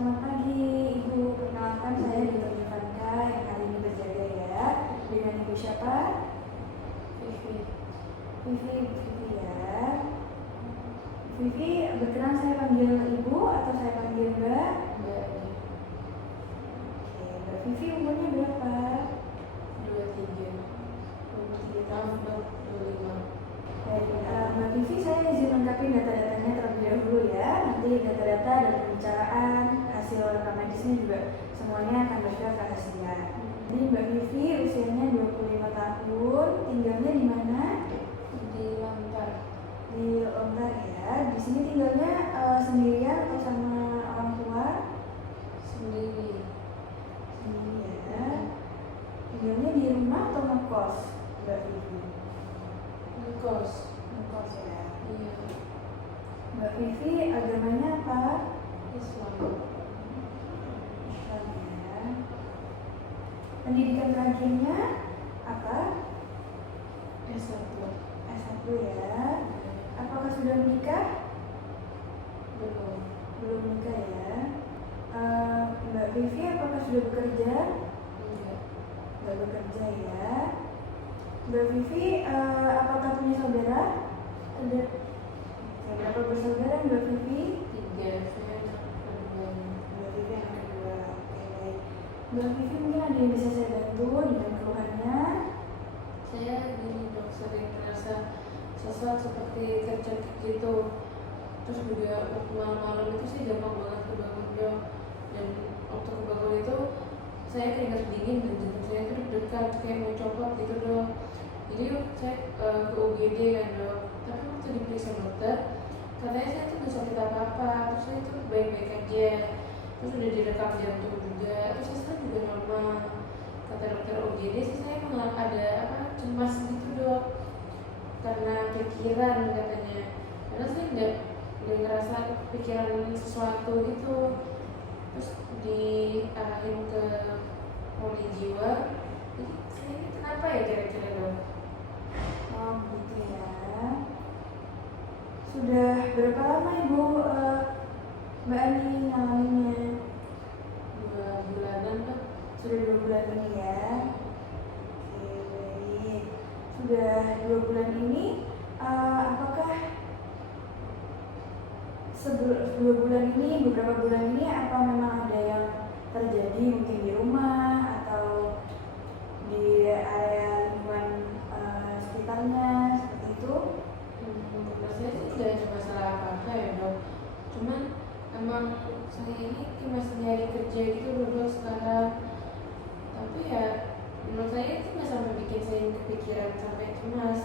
Selamat pagi Ibu, perkenalkan saya Dr. Ivanka yang hari ini berjaga ya. Dengan Ibu siapa? Vivi. Vivi ya. Vivi, berkenan saya panggil Ibu atau saya panggil Mbak? Mbak Oke, Mbak Vivi umurnya berapa? 23 23 tahun. 25. Baik, Mbak Vivi, saya izin lengkapin data-datanya terlebih dahulu ya. Nanti data-data dan pembicaraan, hasil rekam medisnya juga semuanya akan bersifat rahasia. Jadi Mbak Vivi usianya 25 tahun, tinggalnya di mana? Di Lontar. Di Lontar ya. Di sini tinggalnya sendirian atau sama orang tua? Sendiri. Sendiri ya. Tinggalnya di rumah atau ngekos, Mbak Vivi? Ngekos. Ngekos ya. Iya. Mbak Vivi agamanya apa? Islam. Islam ya. Pendidikan terakhirnya apa? S1. S1 ya. Apakah sudah menikah? Belum. Belum menikah ya. Mbak Vivi apakah sudah bekerja? Enggak. Nggak bekerja ya. Mbak Vivi apakah punya saudara? Ada. Berapa bersaudara Mbak Vivi? 3. Saya anak kedua. Mbak Vivi anak kedua. Oke baik. Mbak Vivi mungkin ada yang bisa saya bantu dengan keluhannya? Saya gini dok, sering merasa sesak seperti tercekik gitu. Terus juga waktu malam-malam itu saya gampang banget kebangun dok. Dan waktu kebangun itu saya keringat dingin dan jantung saya itu deg-degan kayak mau copot gitu dok. Jadi saya ke UGD kan dok. Tapi waktu diperiksa dokter, katanya saya tuh nggak sakit apa-apa, terus saya itu baik-baik aja. Terus udah direkam jantung juga, terus saya sekarang juga normal. Kata dokter UGD sih saya emang ada cemas gitu dok, karena pikiran katanya. Karena saya nggak ngerasa pikiran sesuatu gitu. Terus diarahin ke poli jiwa. Jadi saya ini kenapa ya kira-kira dok? Oh gitu ya. Sudah berapa lama Ibu Mbak Ani ngalaminnya? 2 bulanan dok. Sudah 2 bulan ini ya. Oke baik. Sudah 2 bulan ini apakah 2 bulan ini, beberapa bulan ini apa memang ada yang terjadi mungkin di rumah atau di area lingkungan sekitarnya seperti itu? Menurut saya sih nggak ada masalah apa-apa ya dok. Cuman emang saya ini masih nyari kerja gitu loh dok sekarang. Tapi ya menurut saya itu nggak sampai bikin saya kepikiran sampai cemas.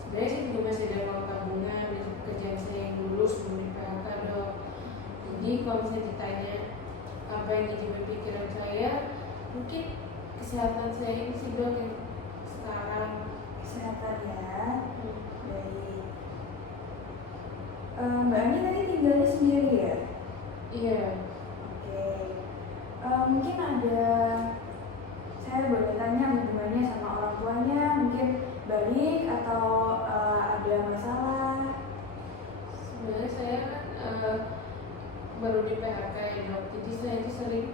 Sebenarnya saya juga masih ada uang tabungan dari pekerjaan saya yang dulu sebelum di PHK dok. Jadi kalau misalnya ditanya apa yang jadi pikiran saya, mungkin kesehatan saya ini sih dok yang sekarang. Kesehatan ya. Baik. Mbak Ani tadi tinggalnya sendiri ya? Iya. Oke. Mungkin ada, saya boleh tanya hubungannya sama orang tuanya mungkin baik atau ada masalah? Sebenarnya saya kan baru di PHK ya dok, jadi saya itu sering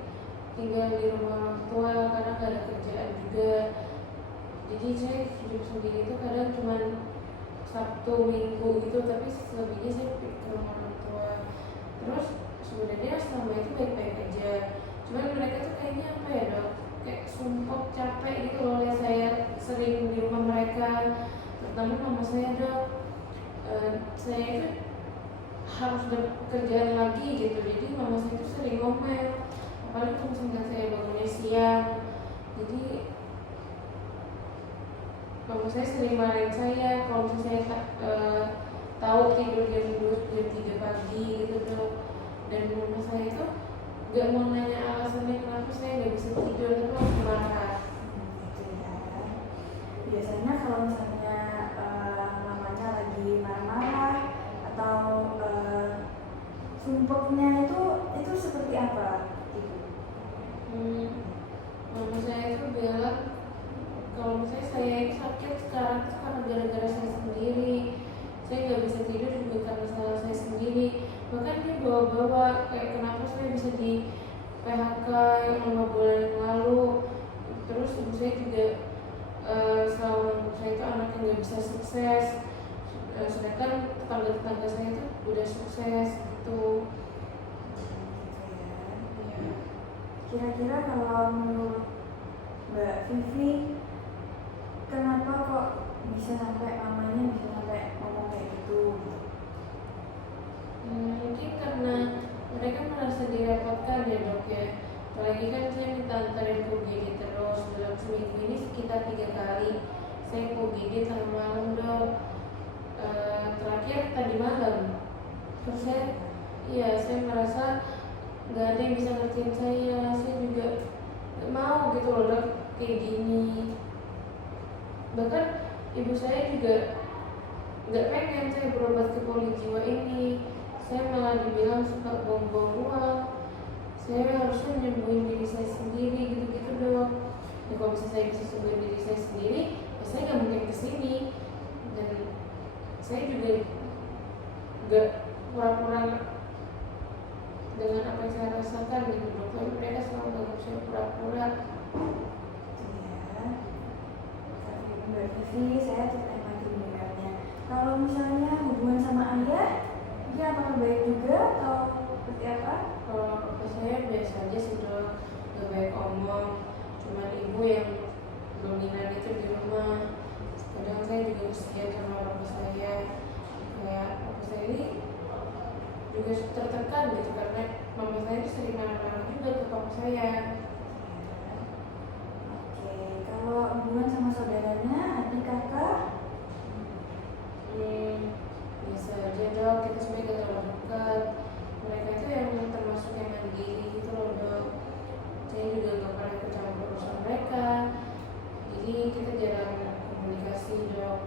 tinggal di rumah orang tua karena gak ada kerjaan juga. Jadi saya hidup sendiri itu kadang cuma Sabtu Minggu gitu, tapi selebihnya saya ke rumah orang tua. Terus sebenarnya selama itu baik-baik aja, cuman mereka tuh kayaknya apa ya dok, kayak sumpah capek gitu loh lihat saya sering di rumah mereka, terutama mama saya dok. Saya itu harus dapat pekerjaan lagi gitu, jadi mama saya itu sering ngomel, apalagi kalau misalnya saya bangunnya siang. Jadi mama saya sering marahin saya kalau misalnya saya tahu tidur jam 2, jam 3 pagi gitu dok. Dan mama saya itu gak mau nanya alasannya kenapa saya gak bisa tidur, tapi aku marah. Gitu ya. Biasanya kalau misalnya mamanya lagi marah-marah atau sumpahnya itu seperti apa gitu? Mama saya itu bilang kalau misalnya saya itu sakit sekarang itu karena gara-gara saya sendiri. Saya nggak bisa tidur juga karena salah saya sendiri. Bahkan dia bawa-bawa kayak kenapa saya bisa sedangkan tetangga-tetangga saya itu udah sukses gitu. Ya. Kira-kira kalau menurut Mbak Vivi, kenapa kok bisa sampai mamanya bisa sampai ngomong kayak gitu? Mungkin karena mereka merasa direpotkan ya dok ya. Apalagi kan saya minta antarin ke UGD terus dalam seminggu ini sekitar 3 kali saya ke UGD tengah malam dok. Terakhir tadi malam. Terus saya merasa nggak ada yang bisa ngertiin saya juga nggak mau gitu loh dok kayak gini. Bahkan ibu saya juga nggak pengen saya berobat ke poli jiwa ini. Saya malah dibilang suka buang-buang uang. Saya harusnya menyembuhin diri saya sendiri gitu-gitu dok. Ya kalau misalnya saya bisa sembuhin diri saya sendiri, ya saya nggak mungkin kesini. Dan saya juga nggak pura-pura dengan apa yang saya rasakan gitu dok. Tapi mereka selalu nganggap saya pura-pura. Ya, tapi Mbak Vivi, saya terima mendengarnya. Kalau misalnya hubungan sama ayah, dia apakah baik juga atau seperti apa? Kalau bapak saya biasa aja sih dok, gak baik omong. Cuman ibu yang dominan itu di rumah. Kadang saya juga kesian sama bapak saya. Kayak bapak saya ini juga tertekan gitu karena mama saya itu sering marah-marah juga ke papa saya. Oke, kalau hubungan sama saudaranya, adik kakak, Biasa aja dok, kita sebenarnya gak terlalu dekat. Mereka itu yang termasuk yang mandiri gitu loh dok. Saya juga gak pernah ikut campur urusan mereka. Jadi kita jarang komunikasi dok.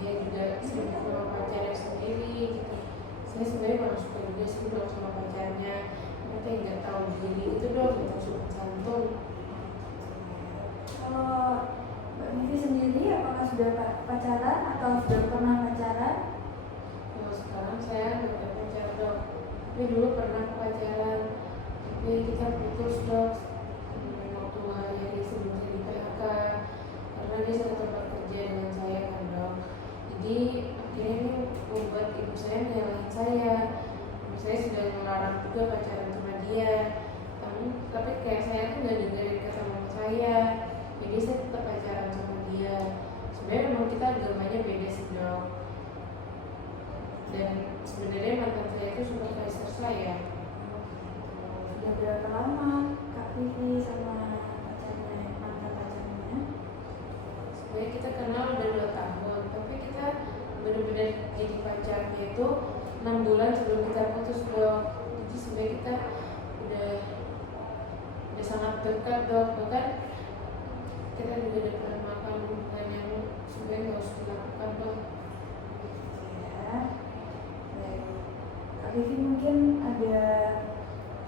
Dia juga sibuk sama pacarnya sendiri gitu. Saya sebenarnya kurang suka juga sih dok sama pacarnya. Mereka yang gak tahu diri gitu dok, gak tahu sopan santun. kalau Mbak Vivi sendiri apakah sudah pacaran atau sudah pernah pacaran? Kalau sekarang saya gak pernah pacaran dok. Tapi dulu pernah pacaran. Tapi kita putus dok. Waktu hari sebelum saya di PHK. Karena dia satu tempat kerja dengan saya kan dok. Jadi akhirnya ini membuat ibu saya menyalahin saya. Ibu saya sudah melarang juga pacaran sama dia. Tapi kayak saya tuh gak dengerin kata mama saya. Jadi saya tetap pacaran sama dia. Sebenarnya memang kita agamanya beda sih dok. Dan sebenarnya mantan saya itu supervisor saya. Sudah berapa lama Kak Vivi sama pacarnya, mantan pacarnya? Sebenarnya kita kenal udah 2 tahun, tapi kita benar-benar jadi pacarnya itu 6 bulan sebelum kita putus dok. Jadi sebenarnya kita udah sangat dekat dok. Bahkan kita juga udah pernah melakukan hubungan yang sebenarnya nggak harus dilakukan dok. Ya, baik. Kak Vivi mungkin ada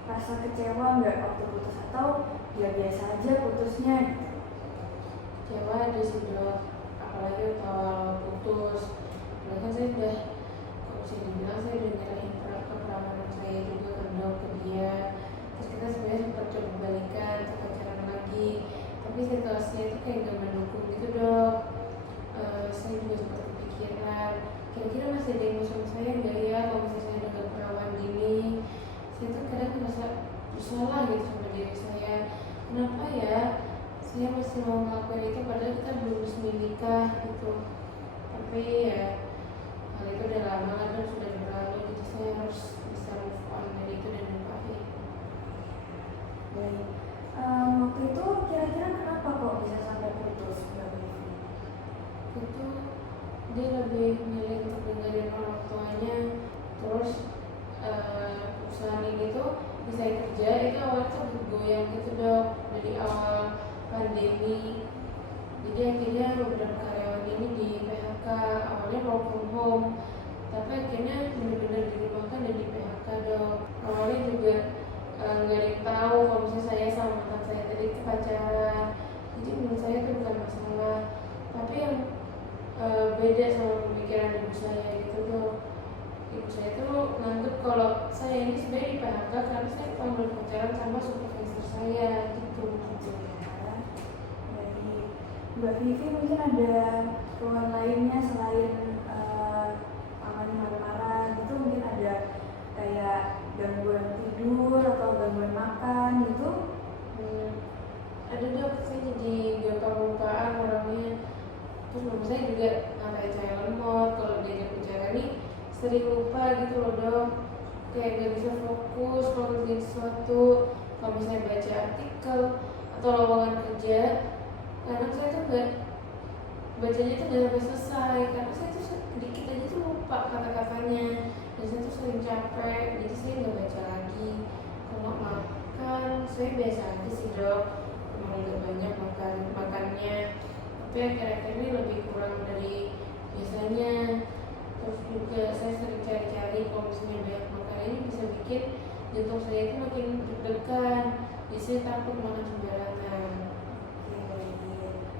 rasa kecewa nggak waktu putus atau ya biasa aja putusnya? Kecewa ada sih dok, apalagi kalau putus. Bahkan saya udah, kalau bisa dibilang saya udah nyerahin keperawanan saya juga kan dok ke dia. Terus kita sebenarnya sempat coba balikan, pacaran lagi. Tapi situasinya itu kayak gak mendukung gitu dok. Saya juga sempat kepikiran, kira-kira masih ada yang mau sama saya nggak ya kalau misalnya saya udah gak perawan gini. Saya tuh kadang merasa bersalah gitu sama diri saya. Kenapa ya saya masih mau ngelakuin itu padahal kita belum resmi nikah gitu. Tapi ya hal itu udah lama kan dan sudah berlalu. Jadi saya harus bisa move on dari itu dan lupain. Baik. Waktu itu kira-kira kenapa kok bisa sampai putus Mbak Vivi? Itu dia lebih milih untuk dengerin orang tuanya. Terus perusahaan ini tuh bisa kerja itu awalnya tuh bergoyang gitu dok dari awal pandemi. Jadi akhirnya beberapa karyawan ini di PHK. Awalnya work from home, tapi akhirnya benar-benar dirumahkan dan di PHK dok. Awalnya juga nggak ada yang tahu kalau misalnya saya sama mantan saya tadi itu pacaran. Jadi menurut saya itu bukan masalah. Tapi yang beda sama pemikiran ibu saya gitu tuh. Ibu saya tuh nganggep kalau saya ini sebenarnya di PHK karena saya pernah pacaran sama supervisor saya gitu. Ya, dari Mbak Vivi mungkin ada keluhan lainnya selain sering lupa gitu loh dok, kayak gak bisa fokus kalau ngerjain sesuatu. Kalau misalnya baca artikel atau lowongan kerja, karena saya tuh gak bacanya tuh gak sampai selesai karena saya tuh sedikit aja tuh lupa kata-katanya, dan saya tuh sering capek, jadi saya nggak baca lagi. Kalau makan saya biasa aja sih dok, emang nggak banyak makannya, tapi akhir-akhir ini lebih kurang dari biasanya. Terus juga saya sering cari-cari kalau misalnya banyak makan ini bisa bikin jantung saya itu makin deg-degan, jadi saya takut makan sembarangan.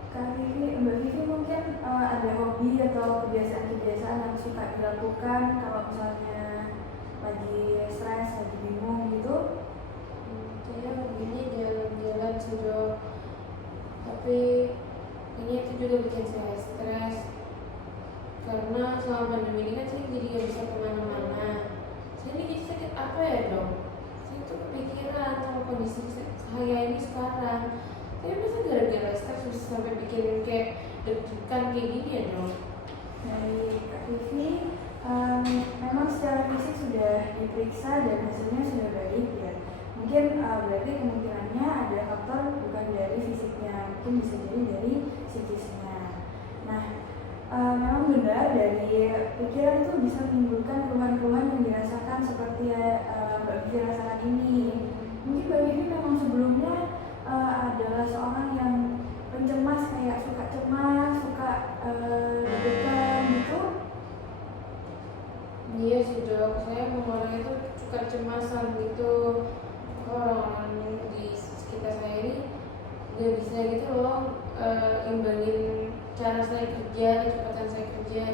Kak Vivi, Mbak Vivi mungkin ada hobi atau kebiasaan-kebiasaan yang suka dilakukan kalau misalnya lagi stres, lagi bingung gitu? Saya hobinya jalan-jalan sih dok, tapi ini itu juga bikin saya stres karena selama pandemi ini kan saya jadi gak bisa kemana-mana. Saya ini jadi sakit apa ya dok? Saya tuh kepikiran sama kondisi saya ini sekarang. Tapi masa gara-gara stres bisa sampai bikin kayak deg-degan kayak gini ya dok? Baik, Kak Vivi, memang secara fisik sudah diperiksa dan hasilnya sudah baik ya. Mungkin berarti kemungkinannya ada faktor bukan dari fisiknya, mungkin bisa jadi dari psikisnya. Nah, memang benar dari pikiran itu bisa menimbulkan keluhan-keluhan yang dirasakan seperti Mbak Vivi rasakan ini. Mungkin Mbak Vivi memang sebelumnya adalah seorang yang pencemas, kayak suka cemas, suka deg-degan gitu. Iya sih dok, saya emang orangnya tuh suka cemasan gitu. Orang-orang di sekitar saya ini gak bisa gitu loh imbangin cara saya kerja, kecepatan saya kerja.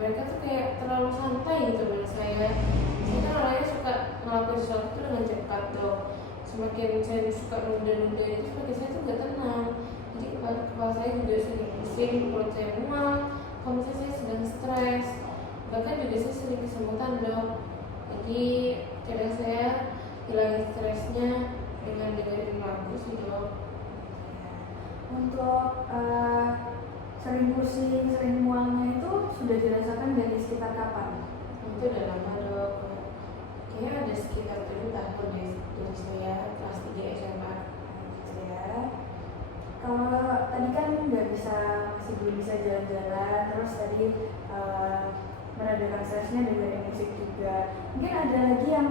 Mereka tuh kayak terlalu santai gitu dengan saya. Saya kan orangnya suka ngelakuin sesuatu tuh dengan cepat dok. Semakin saya suka nunda-nunda itu, semakin saya tuh gak tenang. Jadi kepala saya juga sering pusing, perut saya mual kalau misalnya saya sedang stres. Bahkan juga saya sering kesemutan dok. Jadi kadang saya hilangin stresnya dengan dengerin lagu sih dok. Untuk sering pusing, sering mualnya itu sudah dirasakan dari sekitar kapan? Itu udah lama dok, kayaknya ada sekitar 7 tahun deh dari saya kelas 3 SMA Gitu ya. Kalau tadi kan masih belum bisa jalan-jalan, terus tadi meredakan stresnya dengerin musik juga. Mungkin ada lagi yang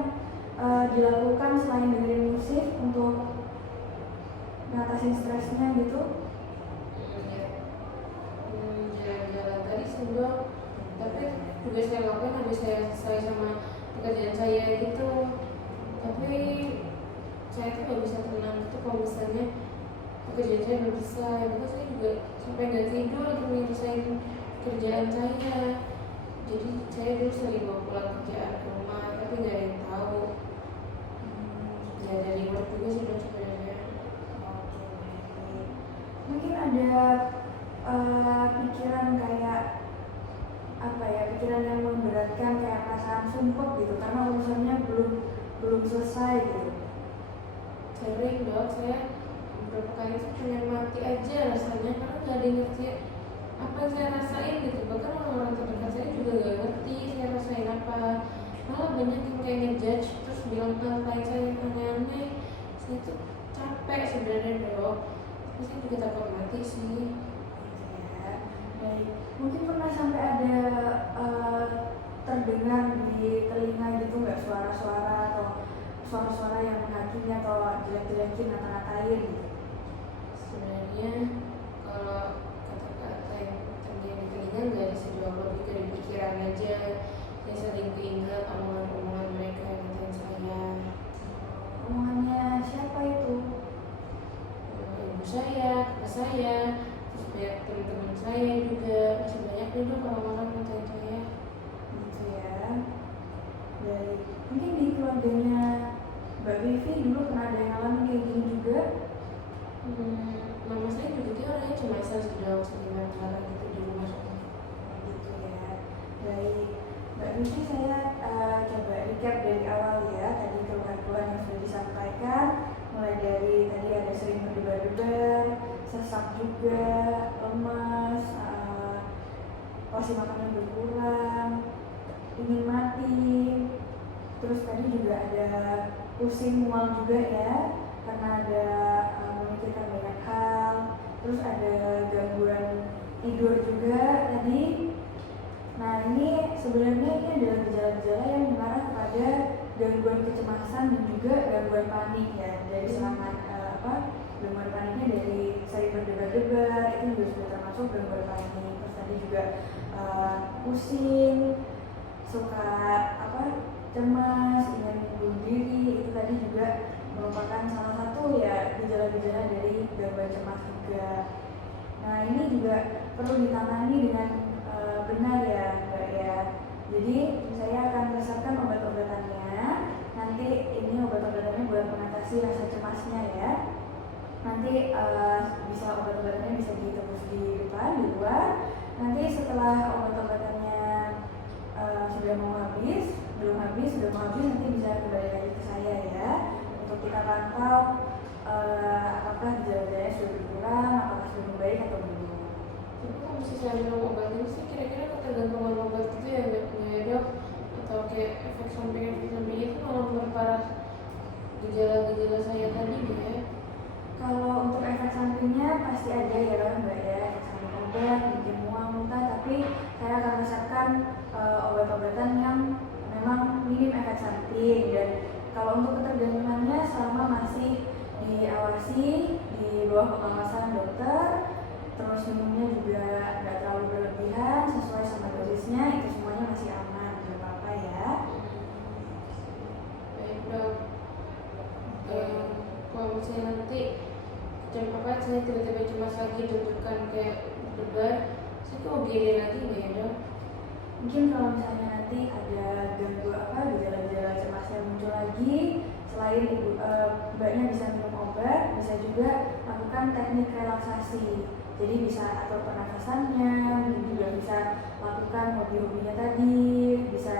dilakukan selain dengerin musik untuk ngatasin stresnya gitu? Jalan-jalan tadi sih dok, tapi juga saya lakukan habis saya selesai sama pekerjaan saya gitu. Tapi saya tuh gak bisa tenang gitu kalau misalnya pekerjaan saya belum selesai. Maka saya juga sampai gak tidur untuk menyelesaikan kerjaan saya. Jadi saya dulu sering bawa pulang kerjaan ke rumah, tapi gak ada yang tahu. Ya dari work juga sih dok sebenarnya. Mungkin ada pikiran kayak apa ya, pikiran yang memberatkan, kayak perasaan sumpah gitu karena urusannya belum selesai gitu. Sering dok, saya beberapa kali tuh pengen mati aja rasanya karena gak ada yang ngerti apa yang saya rasain gitu. Bahkan orang-orang terdekat saya juga gak ngerti saya rasain apa. Malah banyak yang kayak ngejudge terus bilang ngatain saya yang aneh-aneh. Saya tuh capek sebenarnya dok, tapi saya juga takut mati sih. Baik, mungkin pernah sampai ada terdengar di telinga gitu nggak, suara-suara atau suara-suara yang menghakimi atau jelek-jelekin, ngata-ngatain gitu? Sebenarnya kalau kata-kata yang terjadi di telinga nggak ada sih dok, lebih dari pikiran aja. Saya sering keinget omongan-omongan mereka yang ngatain saya. Omongannya siapa itu? Ibu saya, kakak saya, terus banyak teman-teman saya juga, masih banyak juga orang-orang ngatain saya. Gitu ya. Baik, mungkin di keluarganya Mbak Vivi dulu pernah ada yang ngalamin kayak gini juga? Mama saya juga dia orangnya cemasan sih dok, sering marah-marah gitu di rumah. Gitu ya. Baik, Mbak Vivi, saya coba recap dari awal ya. Tadi keluhan-keluhan yang sudah disampaikan, mulai dari tadi ada sering berdebar-debar, sesak juga, lemas, porsi makannya berkurang, ingin pusing mual juga ya, karena ada memikirkan banyak hal, terus ada gangguan tidur juga tadi. Nah ini sebenarnya ini adalah gejala-gejala yang mengarah kepada gangguan kecemasan dan juga gangguan panik ya, dari serangan gangguan paniknya dari sering berdebar-debar, itu juga sudah termasuk gangguan panik. Terus tadi juga pusing, suka cemas, ingin bunuh diri, itu tadi juga merupakan salah satu ya gejala-gejala dari gangguan cemas juga. Nah ini juga perlu ditangani dengan benar ya Mbak ya. Jadi saya akan resepkan obat-obatannya. Nanti ini obat-obatannya buat mengatasi rasa cemasnya ya. Nanti bisa obat-obatannya bisa ditebus di depan, di luar. Nanti setelah obat-obatannya sudah mau habis, belum habis, sudah mau habis, nanti bisa kembali lagi ke saya ya, untuk kita pantau apakah gejala-gejalanya sudah berkurang, apakah sudah membaik atau belum. Tapi kalau misalnya minum obat ini sih kira-kira ketergantungan obat itu ya nggak dok? Atau kayak efek sampingnya itu malah memperparah gejala-gejala saya tadi gitu ya? Kalau untuk efek sampingnya pasti ada ya Mbak ya, efek samping obat, bikin mual, muntah, tapi saya akan resepkan obat-obatan yang memang minim efek samping. Dan kalau untuk ketergantungannya selama masih diawasi di bawah pengawasan dokter, terus minumnya juga nggak terlalu berlebihan, sesuai sama dosisnya, itu semuanya masih aman, nggak apa-apa ya. Baik dok. Kalau misalnya nanti saya tiba-tiba cemas lagi, deg-degan kayak debar, saya ke UGD lagi nggak ya dok? Mungkin kalau misalnya nanti ada gejala-gejala cemasnya muncul lagi, selain mbaknya bisa minum obat, bisa juga lakukan teknik relaksasi. Jadi bisa atur pernafasannya, juga bisa lakukan hobi-hobinya tadi, bisa